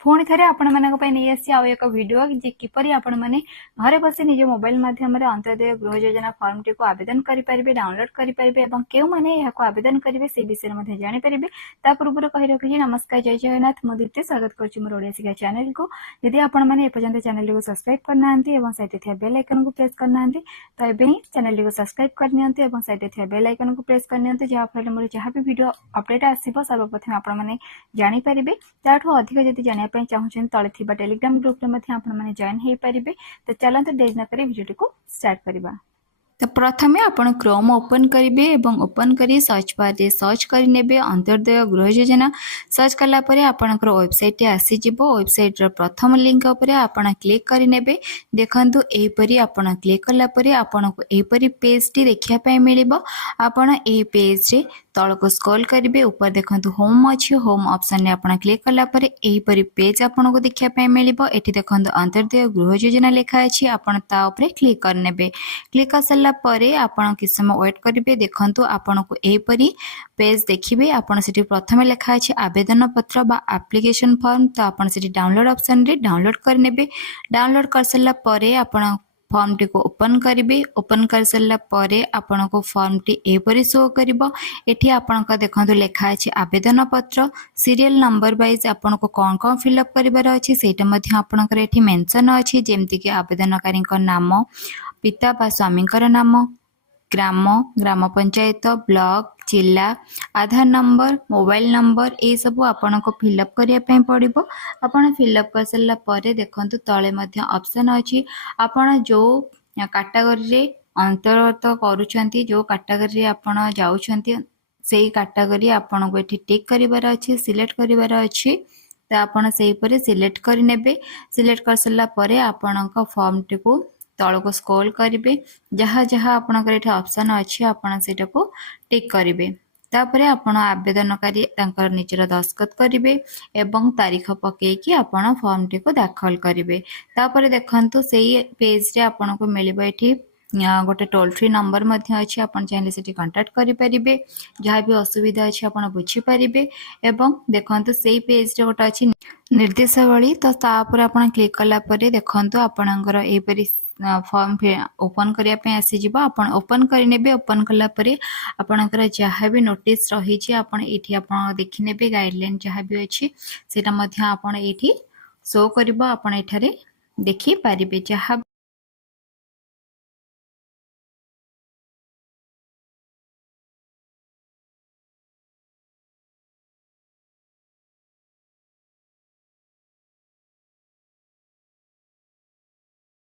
पुणी थे आपण नहीं आसी आउ एक वीडियो जे किपरि आपण माने घरे बसी निज मोबाइल माध्यम अंत्योदय गृह योजना फॉर्म टी को आवेदन करेंगे डाउनलोड करेंगे और क्यों मैंने यहाँ आवेदन करेंगे से विषय में जानीपारे। ता पूर्व कही रखी नमस्कार जय जगन्नाथ मु दीप्ति स्वागत करुच्ची मोर ओडिया शिक्षा चैनल को। यदि आपण मैंने एपर्यंत चैनल को सब्सक्राइब करना साइड थे बेल आइकन को प्रेस करना तो ये चैनल को सब्सक्राइब करनी साइड थे बेल आइकन को प्रेस करनी जहाँफल मोर जहाँ भी वीडियो अपडेट आसो सर्वप्रथम आपण जानीपारे। ताठू अधिक जदि जाना चाहूँ तले थिबा टेलीग्राम ग्रुप में जॉइन हो पारे। तो चलते डेज न वीडियो को स्टार्ट करवा। तो प्रथमे आपण क्रोम ओपन करेंगे एवं ओपन करी सर्च बार रे सर्च करेंगे अंत्योदय गृह योजना। सर्च कला परे आपणकर वेबसाइट आसीज। वेबसाइट प्रथम लिंक उपर आपण क्लिक करेंगे। देखंतु एपरी आपण क्लिक कला परे आपण को एपरी पेज टी देखिया मिल। आपण ए पेज रे तल को स्क्रॉल करेंगे ऊपर देखंतु होम अच्छी होम ऑप्शन ने आपण क्लिक कला परे एपरी पेज आपण को देखिया मिल। एठी देखंतु अंत्योदय गृह योजना लिखा अछि। आपण ता ऊपर क्लिक करनेबे। क्लिक कर सारा परे आपण किछ समय वेट करेंगे। देखंतु आपण को एपरी पेज देखिबे। आपण सेठी प्रथमे लिखा अछि आवेदन पत्र बा एप्लिकेशन फॉर्म। तो आपण सेठी डाउनलोड ऑप्शन रे डाउनलोड करनेबे। डाउनलोड कर सारा परे आपण फॉर्म टी को ओपन करेंगे। ओपन कर सारा परे आपण को फॉर्म टी एपरी शो करिवो। एठी आपण का देखंतु लिखा अछि आवेदन पत्र सीरियल नंबर वाइज आपण को कौन कौन फिलअप करिवार अछि सेटा मध्ये आपणकर एठी मेंशन अछि। जेमति कि आवेदनकारी नाम पिता बा स्वामी नाम ग्राम ग्राम पंचायत ब्लॉक जिला आधार नंबर मोबाइल नंबर ये सब आपन को फिलअप करिया पे पड़िबो। आपन फिलअप कर सारा परे देखंतु तळे मध्ये ऑप्शन अछि। आपन जो कैटेगरी रे अंतर्गत करूछंती जो कैटेगरी रे आपन जाउछंती सेही कैटेगरी आपन को एठी टिक करिवार अछि सिलेक्ट करिवार अछि। तो आपन सेही परे सिलेक्ट करि नेबे। सिलेक्ट कर सारा परे आपन का फॉर्म टी को तल को स्क्रॉल करेंगे। जहाँ जहाँ आपनकर एठी ऑप्शन अच्छी आपण सेटा को टिक करेंगे। तापरे आपण आवेदनकारी तांकर निजर दस्तखत करेंगे एवं तारीख पकेकी आपण फॉर्म टी को दाखल करेंगे। तापरे देखंतु सेही पेज रे आपण को मिलिबो एठी गोटे टोल फ्री नंबर मध्ये अछि। आपण चाहिले सेठी कांटेक्ट करि परिबे। जहाँ भी असुविधा अछि आपण बुझी परिबे। एवं देखंतु सेही पेज रे गोटे अछि निर्देशावली। तो तापर आपण क्लिक कला परे देखंतु आपणकर एपरि फॉर्म ओपन करने आसीज। आपन ओपन करेंगे। ओपन कला परे आपणकर जहाँ भी नोटिस रही आपन एठी आपन देखिनेबे गाइडलाइन जहाँ भी अच्छी सेटा मध्य आपन एठी शो करिवो। आपन एठारे देखि पारिबे। जहाँ